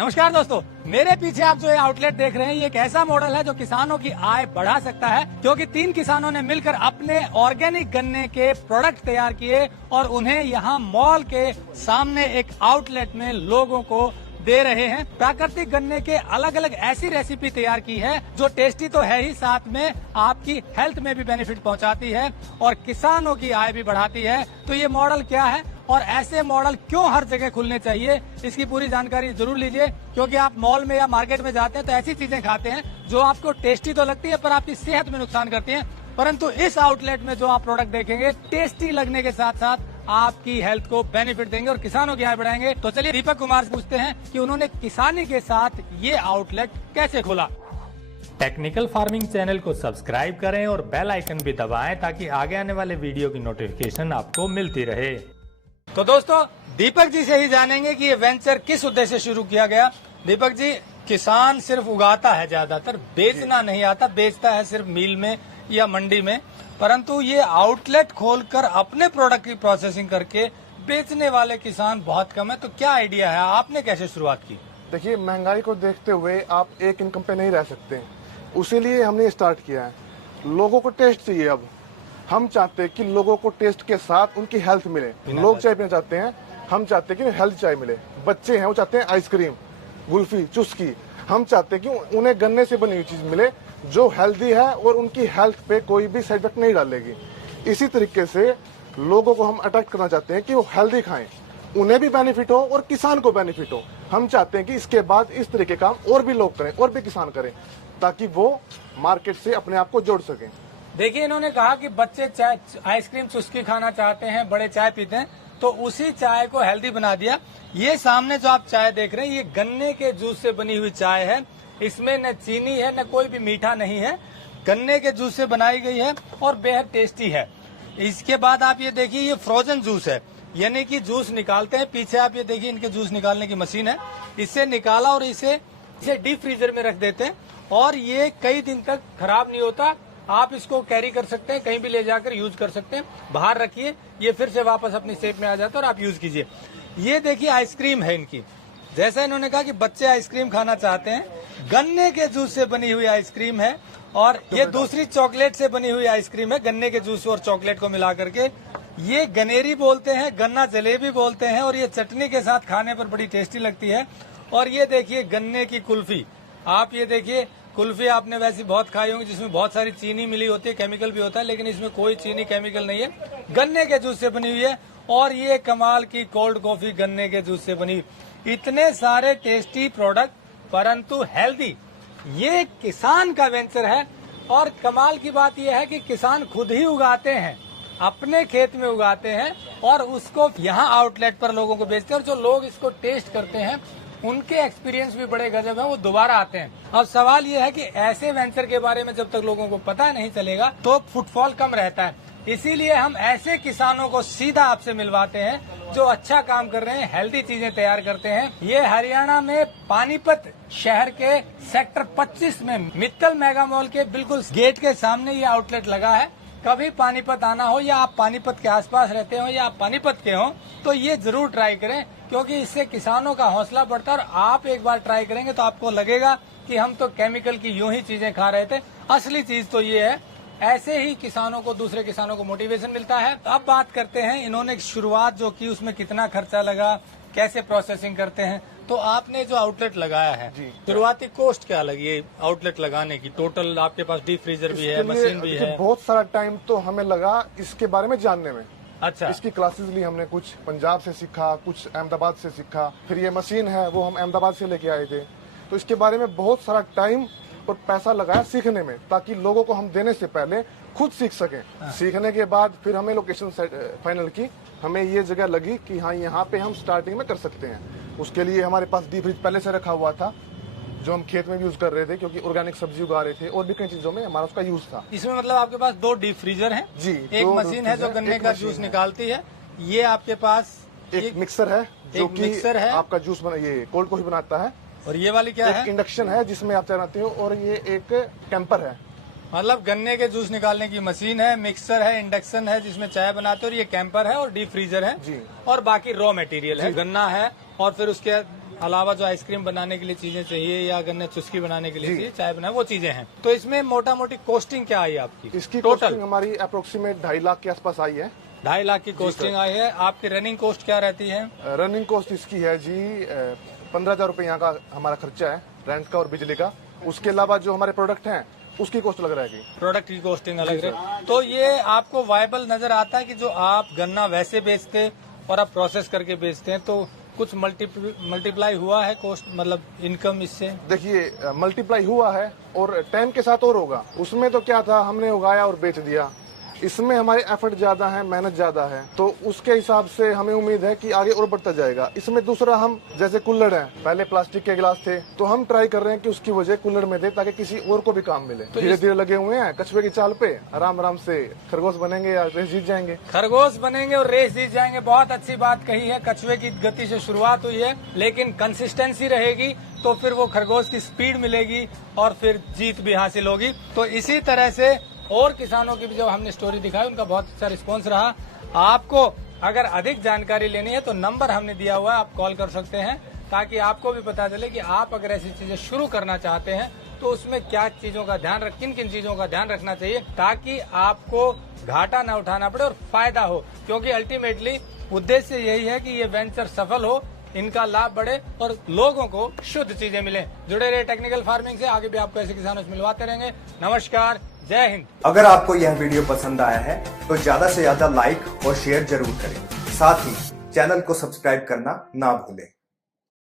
नमस्कार दोस्तों, मेरे पीछे आप जो ये आउटलेट देख रहे हैं ये एक ऐसा मॉडल है जो किसानों की आय बढ़ा सकता है, क्योंकि 3 किसानों ने मिलकर अपने ऑर्गेनिक गन्ने के प्रोडक्ट तैयार किए और उन्हें यहाँ मॉल के सामने एक आउटलेट में लोगों को दे रहे हैं। प्राकृतिक गन्ने के अलग अलग ऐसी रेसिपी तैयार की है जो टेस्टी तो है ही, साथ में आपकी हेल्थ में भी बेनिफिट पहुंचाती है और किसानों की आय भी बढ़ाती है। तो ये मॉडल क्या है और ऐसे मॉडल क्यों हर जगह खुलने चाहिए, इसकी पूरी जानकारी जरूर लीजिए, क्योंकि आप मॉल में या मार्केट में जाते हैं तो ऐसी चीजें खाते हैं जो आपको टेस्टी तो लगती है पर आपकी सेहत में नुकसान करती है। परंतु इस आउटलेट में जो आप प्रोडक्ट देखेंगे टेस्टी लगने के साथ साथ आपकी हेल्थ को बेनिफिट देंगे और किसानों की आय बढ़ाएंगे। तो चलिए दीपक कुमार से पूछते हैं कि उन्होंने किसानी के साथ ये आउटलेट कैसे खोला। टेक्निकल फार्मिंग चैनल को सब्सक्राइब करें और बेल आइकन भी दबाएं ताकि आगे आने वाले वीडियो की नोटिफिकेशन आपको मिलती रहे। तो दोस्तों, दीपक जी से ही जानेंगे कि ये वेंचर किस उद्देश्य से शुरू किया गया। दीपक जी, किसान सिर्फ उगाता है, ज्यादातर बेचना नहीं आता, बेचता है सिर्फ मिल में या मंडी में, परंतु ये आउटलेट खोलकर अपने प्रोडक्ट की प्रोसेसिंग करके बेचने वाले किसान बहुत कम है। तो क्या आइडिया है, आपने कैसे शुरुआत की? देखिए, महंगाई को देखते हुए आप एक इनकम पे नहीं रह सकते, उसीलिए हमने स्टार्ट किया है। लोगों को टेस्ट चाहिए। अब हम चाहते हैं कि लोगों को टेस्ट के साथ उनकी हेल्थ मिले। लोग चाय पीना चाहते हैं, हम चाहते हैं कि हेल्थ चाय मिले। बच्चे हैं वो चाहते हैं आइसक्रीम, गुल्फी, चुस्की। हम चाहते हैं कि उन्हें गन्ने से बनी हुई चीज मिले जो हेल्दी है और उनकी हेल्थ पे कोई भी साइड इफेक्ट नहीं डालेगी। इसी तरीके से लोगों को हम अट्रैक्ट करना चाहते हैं कि वो हेल्दी खाएं, उन्हें भी बेनिफिट हो और किसान को बेनिफिट हो। हम चाहते हैं कि इसके बाद इस तरह के काम और भी लोग करें और भी किसान करें, ताकि वो मार्केट से अपने आप को जोड़ सकें। देखिए, इन्होंने कहा कि बच्चे चाय, आइसक्रीम, चुस्की खाना चाहते हैं, बड़े चाय पीते हैं, तो उसी चाय को हेल्दी बना दिया। ये सामने जो आप चाय देख रहे हैं ये गन्ने के जूस से बनी हुई चाय है। इसमें न चीनी है न कोई भी मीठा नहीं है, गन्ने के जूस से बनाई गई है और बेहद टेस्टी है। इसके बाद आप ये देखिए, ये फ्रोजन जूस है, यानी कि जूस निकालते हैं। पीछे आप ये देखिए, इनके जूस निकालने की मशीन है। इससे निकाला और इसे डीप फ्रीजर में रख देते हैं और ये कई दिन तक खराब नहीं होता। आप इसको कैरी कर सकते हैं, कहीं भी ले जाकर यूज कर सकते हैं। बाहर रखिए, ये फिर से वापस अपनी शेप में आ जाता है और आप यूज कीजिए। ये देखिए आइसक्रीम है इनकी, जैसा इन्होंने कहा कि बच्चे आइसक्रीम खाना चाहते हैं, गन्ने के जूस से बनी हुई आइसक्रीम है। और ये दूसरी चॉकलेट से बनी हुई आइसक्रीम है, गन्ने के जूस और चॉकलेट को मिला करके। ये गनेरी बोलते हैं, गन्ना जलेबी बोलते हैं और ये चटनी के साथ खाने पर बड़ी टेस्टी लगती है। और ये देखिए गन्ने की कुल्फी, आप ये देखिए कुल्फी आपने वैसी बहुत खाई होंगी जिसमें बहुत सारी चीनी मिली होती है, केमिकल भी होता है, लेकिन इसमें कोई चीनी केमिकल नहीं है, गन्ने के जूस से बनी हुई है। और ये कमाल की कोल्ड कॉफी गन्ने के जूस से बनी। इतने सारे टेस्टी प्रोडक्ट परंतु हेल्दी, ये किसान का वेंचर है। और कमाल की बात यह है कि किसान खुद ही उगाते हैं, अपने खेत में उगाते हैं और उसको यहाँ आउटलेट पर लोगों को बेचते हैं। और जो लोग इसको टेस्ट करते हैं उनके एक्सपीरियंस भी बड़े गजब है, वो दोबारा आते हैं। अब सवाल ये है कि ऐसे वेंचर के बारे में जब तक लोगों को पता नहीं चलेगा तो फुटफॉल कम रहता है। इसीलिए हम ऐसे किसानों को सीधा आपसे मिलवाते हैं जो अच्छा काम कर रहे हैं, हेल्दी चीजें तैयार करते हैं। ये हरियाणा में पानीपत शहर के सेक्टर 25 में मित्तल मेगा मॉल के बिल्कुल गेट के सामने ये आउटलेट लगा है। कभी पानीपत आना हो या आप पानीपत के आसपास रहते हो या आप पानीपत के हो तो ये जरूर ट्राई करें, क्योंकि इससे किसानों का हौसला बढ़ता है। और आप एक बार ट्राई करेंगे तो आपको लगेगा कि हम तो केमिकल की यूं ही चीजें खा रहे थे। असली चीज तो ये है, ऐसे ही किसानों को, दूसरे किसानों को मोटिवेशन मिलता है। अब बात करते हैं इन्होंने शुरुआत जो की उसमें कितना खर्चा लगा, कैसे प्रोसेसिंग करते हैं। तो आपने जो आउटलेट लगाया है, शुरुआती कॉस्ट क्या लगी है आउटलेट लगाने की? टोटल आपके पास डीप फ्रीजर भी है, मशीन भी है। बहुत सारा टाइम तो हमें लगा इसके बारे में जानने में। अच्छा, इसकी क्लासेस ली हमने, कुछ पंजाब से सीखा, कुछ अहमदाबाद से सीखा। फिर ये मशीन है वो हम अहमदाबाद से लेके आए थे। तो इसके बारे में बहुत सारा टाइम और पैसा लगाया सीखने में, ताकि लोगों को हम देने से पहले खुद सीख सकें। सीखने के बाद फिर हमें लोकेशन फाइनल की, हमें ये जगह लगी कि हाँ यहाँ पे हम स्टार्टिंग में कर सकते हैं। उसके लिए हमारे पास डीप फ्रीज पहले से रखा हुआ था जो हम खेत में भी यूज कर रहे थे, क्योंकि ऑर्गेनिक सब्जी उगा रहे थे और भी कई चीजों में हमारा उसका यूज था। इसमें मतलब आपके पास 2 डीप फ्रीजर हैं जी, एक मशीन है जो गन्ने का जूस निकालती है, ये आपके पास एक मिक्सर है जो कि आपका जूस ये कोल्ड कॉफी बनाता है। और ये वाली क्या है? इंडक्शन है जिसमें आप चलाते हो। और ये एक कैंपर है, मतलब गन्ने के जूस निकालने की मशीन है, मिक्सर है, इंडक्शन है जिसमें चाय बनाते हो, और ये कैंपर है और डीप फ्रीजर है। जी। और बाकी रॉ मटेरियल है, गन्ना है और फिर उसके अलावा जो आइसक्रीम बनाने के लिए चीजें चाहिए या गन्ने चुस्की बनाने के लिए चाहिए, चाय बनाए वो चीजें हैं। तो इसमें मोटा मोटी कॉस्टिंग क्या आई आपकी? इसकी टोटल कॉस्टिंग हमारी अप्रोक्सीमेट 2.5 लाख के आसपास आई है। 2.5 लाख की कॉस्टिंग आई है। आपकी रनिंग कॉस्ट क्या रहती है? रनिंग कॉस्ट इसकी है जी 15,000 रुपए यहाँ का हमारा खर्चा है, रेंट का और बिजली का। उसके अलावा जो हमारे प्रोडक्ट हैं उसकी कॉस्ट लग रहेगी। प्रोडक्ट की कॉस्टिंग अलग है। तो ये आपको वायबल नजर आता है कि जो आप गन्ना वैसे बेचते और आप प्रोसेस करके बेचते हैं, तो कुछ मल्टीप्लाई हुआ है कॉस्ट, मतलब इनकम इससे? देखिए मल्टीप्लाई हुआ है और टाइम के साथ और होगा। उसमें तो क्या था, हमने उगाया और बेच दिया। इसमें हमारे एफर्ट ज्यादा है, मेहनत ज्यादा है, तो उसके हिसाब से हमें उम्मीद है कि आगे और बढ़ता जाएगा। इसमें दूसरा, हम जैसे कुल्हड़ है, पहले प्लास्टिक के गिलास थे, तो हम ट्राई कर रहे हैं कि उसकी वजह कुल्हड़ में दे ताकि किसी और को भी काम मिले। तो धीरे धीरे लगे हुए हैं कछुए की चाल पे, आराम आराम से खरगोश बनेंगे या रेस जीत जाएंगे। खरगोश बनेंगे और रेस जीत जाएंगे। बहुत अच्छी बात कही है। कछुए की गति से शुरुआत हुई है, लेकिन कंसिस्टेंसी रहेगी तो फिर वो खरगोश की स्पीड मिलेगी और फिर जीत भी हासिल होगी। तो इसी तरह से और किसानों की भी जो हमने स्टोरी दिखाई, उनका बहुत अच्छा रिस्पॉन्स रहा। आपको अगर अधिक जानकारी लेनी है तो नंबर हमने दिया हुआ है, आप कॉल कर सकते हैं, ताकि आपको भी पता चले कि आप अगर ऐसी चीजें शुरू करना चाहते हैं तो उसमें क्या चीजों का ध्यान किन किन चीजों का ध्यान रखना चाहिए, ताकि आपको घाटा न उठाना पड़े और फायदा हो। क्योंकि अल्टीमेटली उद्देश्य यही है कि ये वेंचर सफल हो, इनका लाभ बढ़े और लोगों को शुद्ध चीजें मिले। जुड़े रहे टेक्निकल फार्मिंग से, आगे भी आपको ऐसे किसानों से मिलवाते रहेंगे। नमस्कार, जय हिंद। अगर आपको यह वीडियो पसंद आया है तो ज्यादा से ज्यादा लाइक और शेयर जरूर करें। साथ ही चैनल को सब्सक्राइब करना ना भूलें।